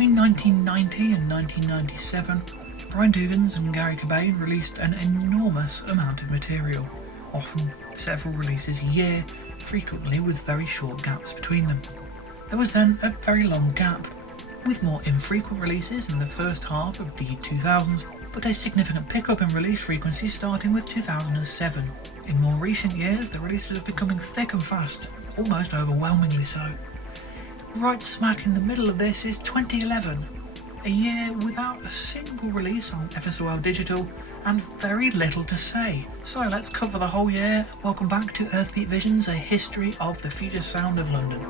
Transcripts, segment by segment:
Between 1990 and 1997, Brian Dougans and Garry Cobain released an enormous amount of material, often several releases a year, frequently with very short gaps between them. There was then a very long gap, with more infrequent releases in the first half of the 2000s, but a significant pickup in release frequency starting with 2007. In more recent years, the releases have becoming thick and fast, almost overwhelmingly so. Right smack in the middle of this is 2011, a year without a single release on FSOL Digital and very little to say. So let's cover the whole year. Welcome back to Earthbeat Visions, a history of the future sound of London.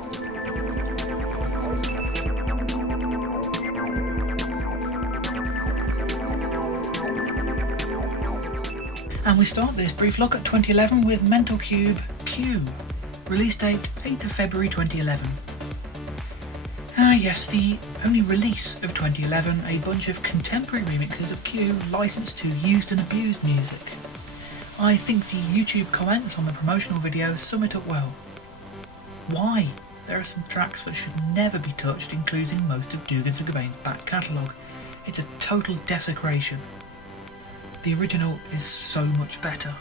And we start this brief look at 2011 with Mental Cube Q. Release date 8th of February 2011. Yes, the only release of 2011, a bunch of contemporary remixes of Q licensed to used and abused music. I think the YouTube comments on the promotional video sum it up well. Why? There are some tracks that should never be touched, including most of Dougans and Cobain's back catalogue. It's a total desecration. The original is so much better.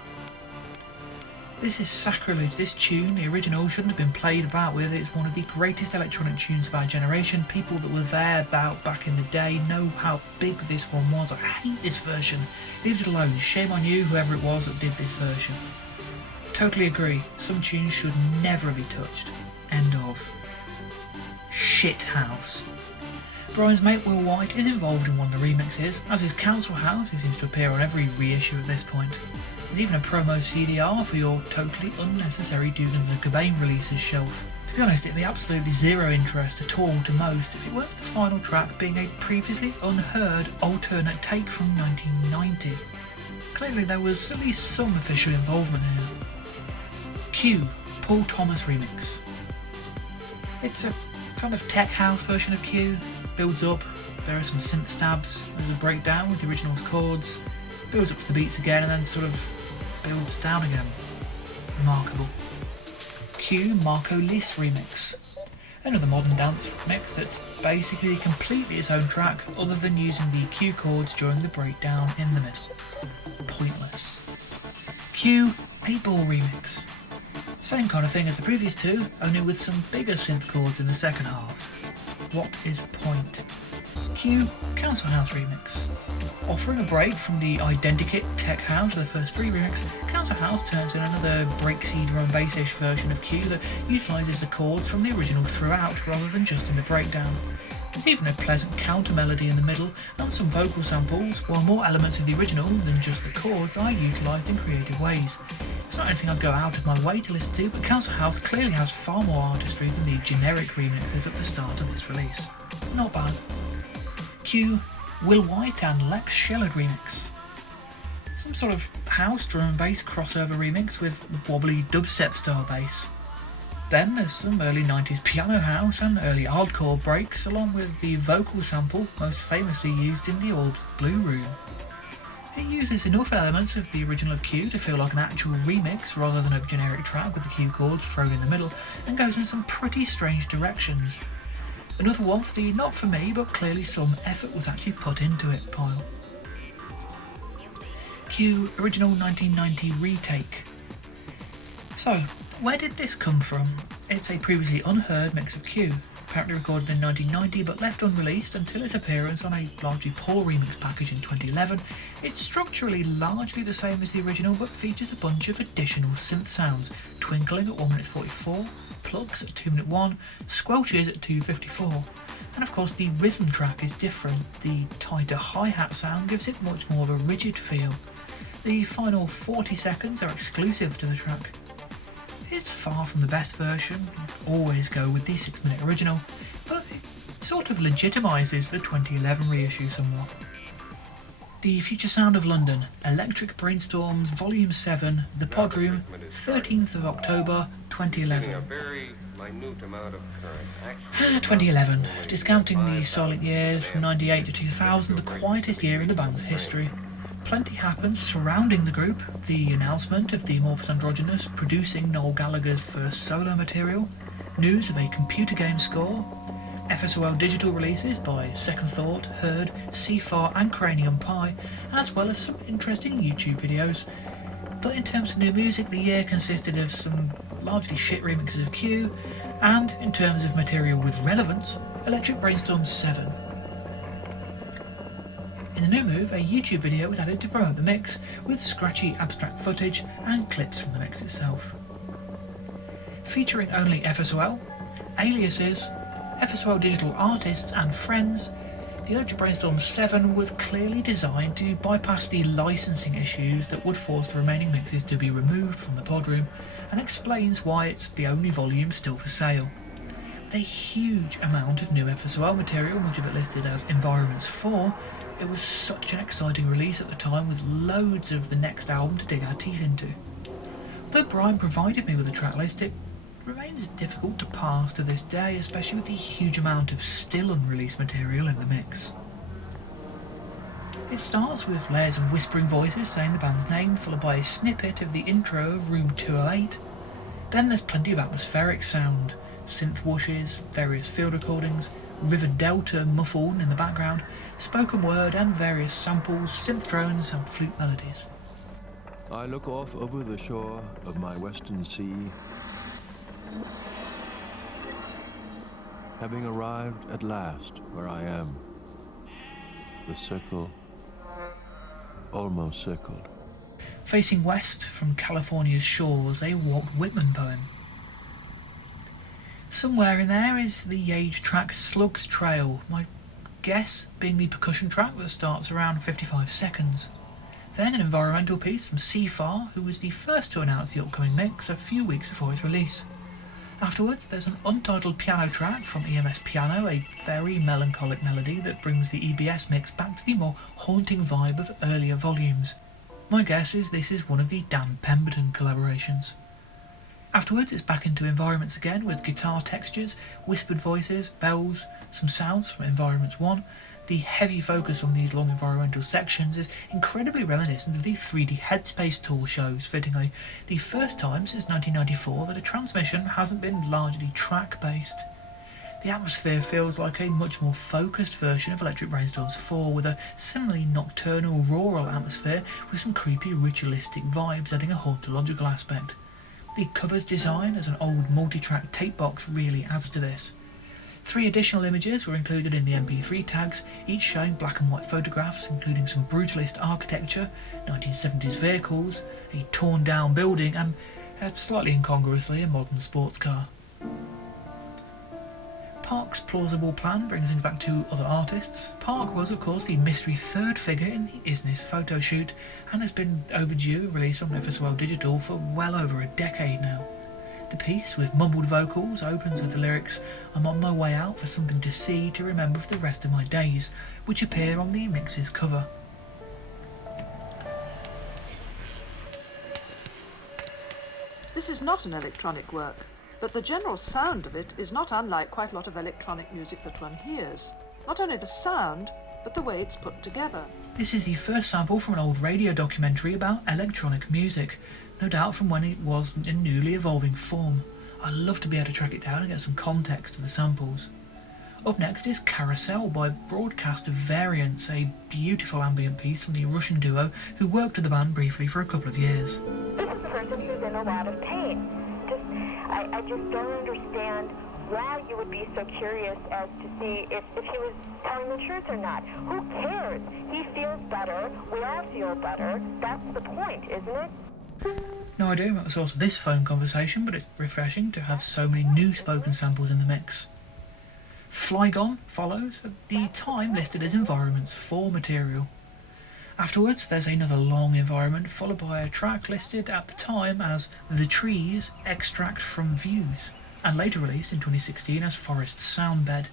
This is sacrilege. This tune, the original, shouldn't have been played about with. It's one of the greatest electronic tunes of our generation. People that were there about back in the day know how big this one was. I hate this version. Leave it alone. Shame on you, whoever it was that did this version. Totally agree. Some tunes should never be touched. End of. Shit house. Brian's mate Will White is involved in one of the remixes, as is Kouncilhouse, who seems to appear on every reissue at this point. There's even a promo CDR for your totally unnecessary Dougans and Cobain releases shelf. To be honest, it'd be absolutely zero interest at all to most if it weren't the final track being a previously unheard alternate take from 1990. Clearly there was at least some official involvement here. Q, Paul Thomas remix. It's a kind of tech house version of Q. Builds up, there are some synth stabs, there's a breakdown with the original's chords, builds up to the beats again and then sort of builds down again. Remarkable. Q Marco Lys remix. Another modern dance mix that's basically completely its own track other than using the Q chords during the breakdown in the middle. Pointless. Q 8-Ball remix. Same kind of thing as the previous two, only with some bigger synth chords in the second half. What is point? Q Kouncilhouse remix. Offering a break from the identikit tech house of the first three remixes, Kouncilhouse turns in another breaksy drum and bass-ish version of Q that utilises the chords from the original throughout rather than just in the breakdown. There's even a pleasant counter melody in the middle and some vocal samples, while more elements of the original than just the chords are utilised in creative ways. It's not anything I'd go out of my way to listen to, but Kouncilhouse clearly has far more artistry than the generic remixes at the start of this release. Not bad. Q Will White and Lex Shellard remix. Some sort of house drum and bass crossover remix with wobbly dubstep style bass. Then there's some early 90s piano house and early hardcore breaks, along with the vocal sample most famously used in the Orb's Blue Room. It uses enough elements of the original of Q to feel like an actual remix rather than a generic track with the Q chords thrown in the middle, and goes in some pretty strange directions. Another one for the not for me but clearly some effort was actually put into it pile. Q original 1990 retake. So, where did this come from? It's a previously unheard mix of Q, apparently recorded in 1990 but left unreleased until its appearance on a largely poor remix package in 2011. It's structurally largely the same as the original but features a bunch of additional synth sounds, twinkling at 1 minute 44, plugs at 2 minute 1, squelches at 2:54, and of course the rhythm track is different. The tighter hi-hat sound gives it much more of a rigid feel. The final 40 seconds are exclusive to the track. It's far from the best version, always go with the 6-minute original, but it sort of legitimises the 2011 reissue somewhat. The Future Sound of London, Electric Brainstorms Volume 7, The Pod Room, 13th of October 2011. 2011, discounting the silent years from 98 to 2000, the quietest year in the band's history. Plenty happens surrounding the group: the announcement of the Amorphous Androgynous producing Noel Gallagher's first solo material, news of a computer game score, FSOL digital releases by Second Thought, Herd, Seafar and Cranium Pie, as well as some interesting YouTube videos. But in terms of new music, the year consisted of some largely shit remixes of Q, and in terms of material with relevance, Electric Brainstorm 7. In the new move, a YouTube video was added to promote the mix, with scratchy abstract footage and clips from the mix itself. Featuring only FSOL, aliases, FSOL digital artists and friends, the Electric Brainstorm 7 was clearly designed to bypass the licensing issues that would force the remaining mixes to be removed from the podroom, and explains why it's the only volume still for sale. With a huge amount of new FSOL material, much of it listed as Environments 4, it was such an exciting release at the time, with loads of the next album to dig our teeth into. Though Brian provided me with a track list, it remains difficult to pass to this day, especially with the huge amount of still unreleased material in the mix. It starts with layers of whispering voices saying the band's name, followed by a snippet of the intro of Room 208. Then there's plenty of atmospheric sound, synth whooshes, various field recordings, River Delta muffled in the background, spoken word and various samples, synth drones and flute melodies. I look off over the shore of my western sea, having arrived at last where I am, the circle almost circled. Facing west from California's shores, a Walt Whitman poem. Somewhere in there is the Age track Slug's Trail, my guess being the percussion track that starts around 55 seconds. Then an environmental piece from Seafar, who was the first to announce the upcoming mix a few weeks before its release. Afterwards, there's an untitled piano track from EMS Piano, a very melancholic melody that brings the EBS mix back to the more haunting vibe of earlier volumes. My guess is this is one of the Dan Pemberton collaborations. Afterwards, it's back into Environments again with guitar textures, whispered voices, bells, some sounds from Environments 1. The heavy focus on these long environmental sections is incredibly reminiscent of the 3D Headspace Tour shows, fittingly the first time since 1994 that a transmission hasn't been largely track-based. The atmosphere feels like a much more focused version of Electric Brainstorms 4, with a similarly nocturnal rural atmosphere with some creepy ritualistic vibes adding a hauntological aspect. The cover's design as an old multi-track tape box really adds to this. 3 additional images were included in the MP3 tags, each showing black and white photographs including some brutalist architecture, 1970s vehicles, a torn down building and, slightly incongruously, a modern sports car. Park's plausible plan brings things back to other artists. Park was of course the mystery third figure in the Isnis photo shoot and has been overdue a release on FSOL Digital for well over a decade now. The piece, with mumbled vocals, opens with the lyrics, "I'm on my way out for something to see to remember for the rest of my days," which appear on the mix's cover. This is not an electronic work, but the general sound of it is not unlike quite a lot of electronic music that one hears. Not only the sound, but the way it's put together. This is the first sample from an old radio documentary about electronic music, no doubt from when it was in newly evolving form. I'd love to be able to track it down and get some context to the samples. Up next is Carousel by Broadcast of Variants, a beautiful ambient piece from the Russian duo who worked with the band briefly for a couple of years. This is a person who's in a lot of pain. I just don't understand why you would be so curious as to see if he was telling the truth or not. Who cares? He feels better. We all feel better. That's the point, isn't it? No idea about the source of this phone conversation, but it's refreshing to have so many new spoken samples in the mix. Flygon follows, at the time listed as Environments 4 material. Afterwards, there's another long environment, followed by a track listed at the time as The Trees Extract from Views, and later released in 2016 as Forest Soundbed.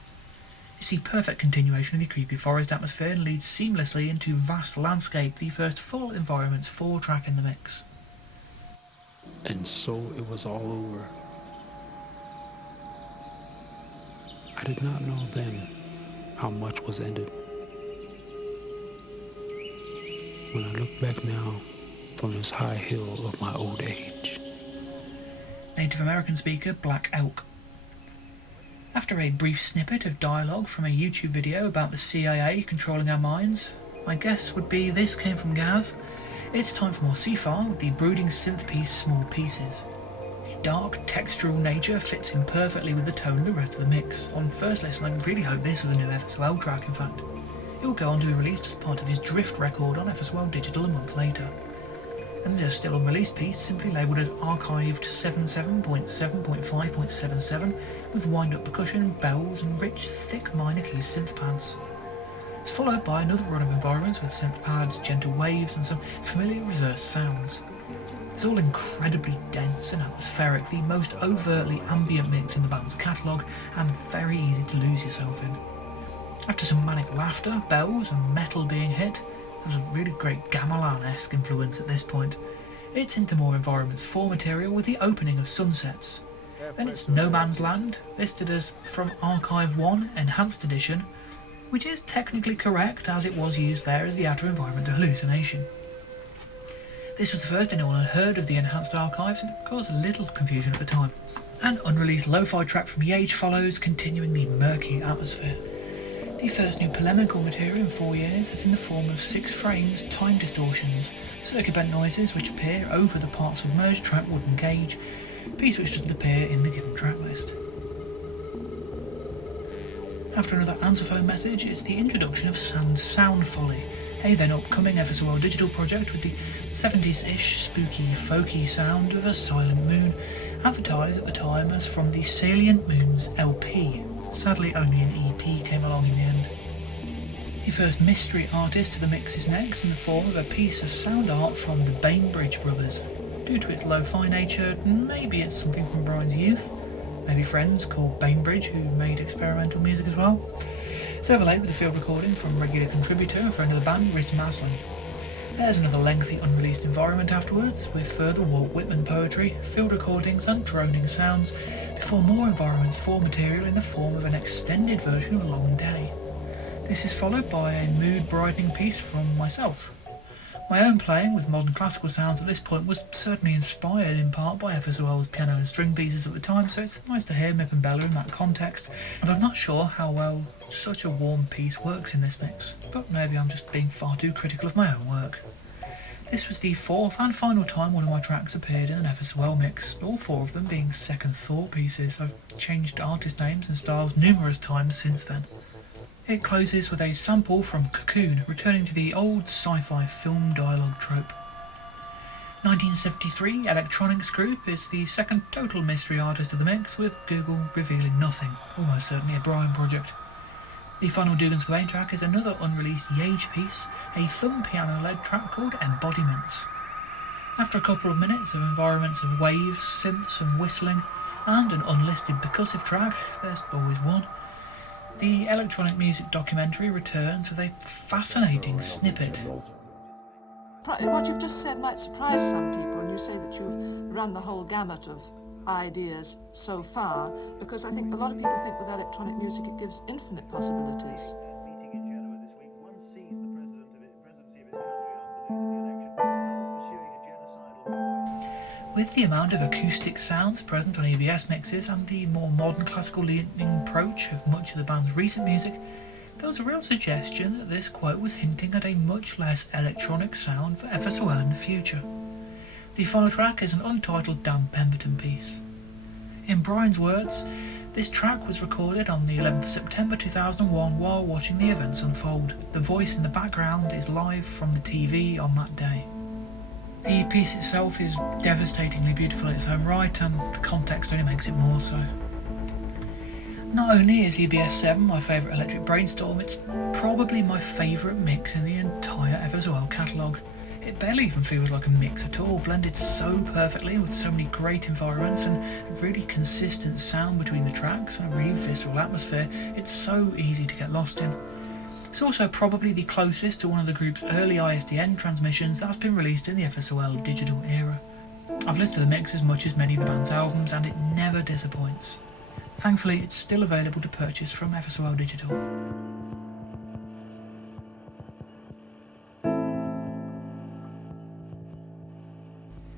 It's the perfect continuation of the creepy forest atmosphere and leads seamlessly into Vast Landscape, the first full Environments 4 track in the mix. And so it was all over. I did not know then how much was ended. When I look back now from this high hill of my old age. Native American speaker Black Elk. After a brief snippet of dialogue from a YouTube video about the CIA controlling our minds, my guess would be this came from Gaz. It's time for more Seafar with the brooding synth piece Small Pieces. The dark, textural nature fits in perfectly with the tone of the rest of the mix. On first listen, I really hope this was a new FSOL track, in fact. It will go on to be released as part of his Drift record on FSOL Digital a month later. And there's still unreleased piece simply labelled as Archived 77.7.5.77 with wind-up percussion, bells and rich, thick minor key synth pads. It's followed by another run of environments with synth pads, gentle waves and some familiar reverse sounds. It's all incredibly dense and atmospheric, the most overtly ambient mix in the band's catalogue and very easy to lose yourself in. After some manic laughter, bells and metal being hit, there's a really great gamelan-esque influence at this point. It's into more environments 4 material with the opening of Sunsets. Then it's No Man's Land, listed as from Archive 1 Enhanced Edition, which is technically correct as it was used there as the outer environment hallucination. This was the first anyone had heard of the enhanced archives and it caused a little confusion at the time. An unreleased lo-fi track from Yage follows, continuing the murky atmosphere. The first new polemical material in 4 years is in the form of 6 frames, time distortions, circuit bent noises which appear over the part submerged track wooden gauge, a piece which doesn't appear in the given track list. After another answer phone message, it's the introduction of Sound Folly, a then upcoming FSOL Digital project with the 70s-ish spooky, folky sound of a silent moon, advertised at the time as from the Salient Moons LP. Sadly, only an EP came along in the end. The first mystery artist to the mix is next in the form of a piece of sound art from the Bainbridge brothers. Due to its lo-fi nature, maybe it's something from Brian's youth, maybe friends called Bainbridge who made experimental music as well. It's overlaid with a field recording from regular contributor and friend of the band, Rhys Maslin. There's another lengthy unreleased environment afterwards, with further Walt Whitman poetry, field recordings and droning sounds, before more environments 4 material in the form of an extended version of A Long Day. This is followed by a mood-brightening piece from myself. My own playing with modern classical sounds at this point was certainly inspired in part by FSOL's piano and string pieces at the time, so it's nice to hear Mip and Bella in that context, and I'm not sure how well such a warm piece works in this mix, but maybe I'm just being far too critical of my own work. This was the 4th and final time one of my tracks appeared in an FSOL mix, all 4 of them being Second Thought pieces. I've changed artist names and styles numerous times since then. It closes with a sample from Cocoon, returning to the old sci-fi film dialogue trope. 1973 Electronics Group is the second total mystery artist of the mix, with Google revealing nothing, almost certainly a Brian project. The final Dougans Cobain track is another unreleased Yage piece, a thumb piano-led track called Embodiments. After a couple of minutes of environments of waves, synths and whistling, and an unlisted percussive track, there's always one, the electronic music documentary returns with a fascinating snippet. What you've just said might surprise some people, and you say that you've run the whole gamut of ideas so far, because I think a lot of people think with electronic music it gives infinite possibilities. With the amount of acoustic sounds present on EBS mixes and the more modern classical leaning approach of much of the band's recent music, there was a real suggestion that this quote was hinting at a much less electronic sound for FSOL in the future. The final track is an untitled Dan Pemberton piece. In Brian's words, this track was recorded on the 11th of September 2001 while watching the events unfold. The voice in the background is live from the TV on that day. The piece itself is devastatingly beautiful in its own right, and the context only makes it more so. Not only is EBS 7 my favourite electric brainstorm, it's probably my favourite mix in the entire FSOL catalogue. It barely even feels like a mix at all, blended so perfectly with so many great environments and a really consistent sound between the tracks and a really visceral atmosphere. It's so easy to get lost in. It's also probably the closest to one of the group's early ISDN transmissions that's been released in the FSOL digital era. I've listened to the mix as much as many of the band's albums and it never disappoints. Thankfully, it's still available to purchase from FSOL Digital.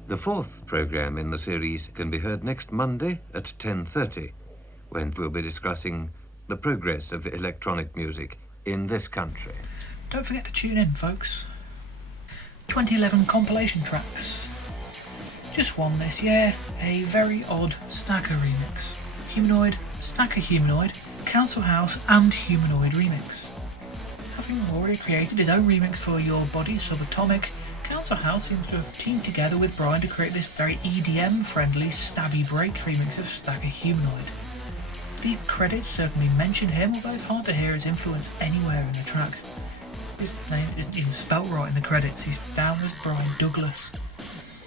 The 4th programme in the series can be heard next Monday at 10:30, when we'll be discussing the progress of electronic music in this country. Don't forget to tune in, folks. 2011 compilation tracks. Just one this year, a very odd Stakker remix. Humanoid, Stakker Humanoid, Kouncilhouse and Humanoid remix. Having already created his own remix for Your Body Subatomic, Kouncilhouse seems to have teamed together with Brian to create this very EDM-friendly stabby break remix of Stakker Humanoid. The credits certainly mention him, although it's hard to hear his influence anywhere in the track. His name isn't even spelt right in the credits, he's down as Brian Douglas.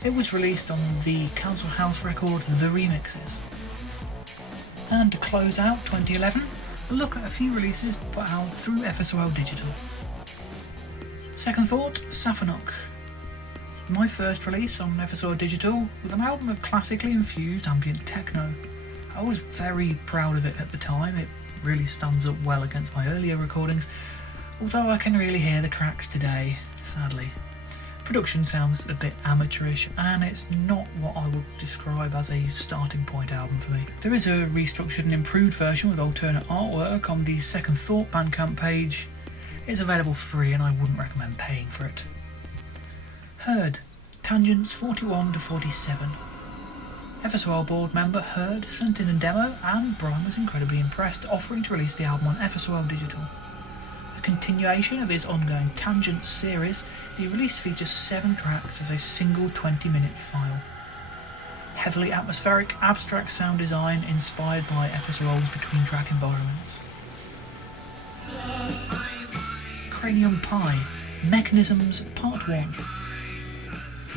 It was released on the Kouncilhouse record The Remixes. And to close out 2011, a look at a few releases put out through FSOL Digital. Second Thought, Safernoc. My first release on FSOL Digital was an album of classically infused ambient techno. I was very proud of it at the time, it really stands up well against my earlier recordings, although I can really hear the cracks today, sadly. Production sounds a bit amateurish and it's not what I would describe as a starting point album for me. There is a restructured and improved version with alternate artwork on the Second Thought Bandcamp page. It's available free and I wouldn't recommend paying for it. Heard, Tangents 41 to 47. FSOL board member Heard sent in a demo and Brian was incredibly impressed, offering to release the album on FSOL Digital. A continuation of his ongoing Tangents series, the release features 7 tracks as a single 20-minute file. Heavily atmospheric, abstract sound design inspired by FSOL's between-track environments. Cranium Pie, Mechanisms Part 1.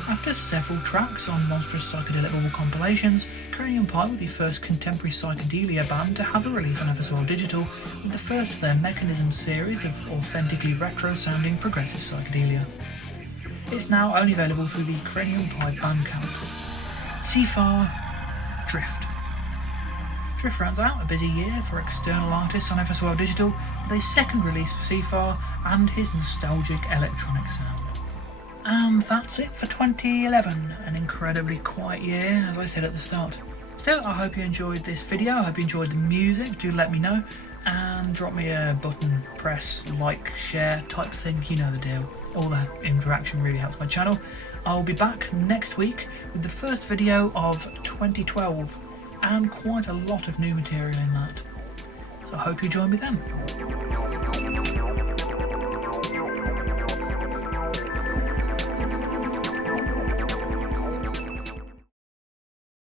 After several tracks on monstrous psychedelic bubble compilations, Cranium Pie were the first contemporary psychedelia band to have a release on FSOL Digital, with the first of their Mechanism series of authentically retro-sounding progressive psychedelia. It's now only available through the Cranium Pie Bandcamp. Sefar Drift. Drift rounds out a busy year for external artists on FSOL Digital, with a second release for Seafar and his nostalgic electronic sound. And that's it for 2011, an incredibly quiet year, as I said at the start. Still, I hope you enjoyed this video, I hope you enjoyed the music, do let me know, and drop me a button, press, like, share type thing, you know the deal. All the interaction really helps my channel. I'll be back next week with the first video of 2012, and quite a lot of new material in that. So I hope you join me then.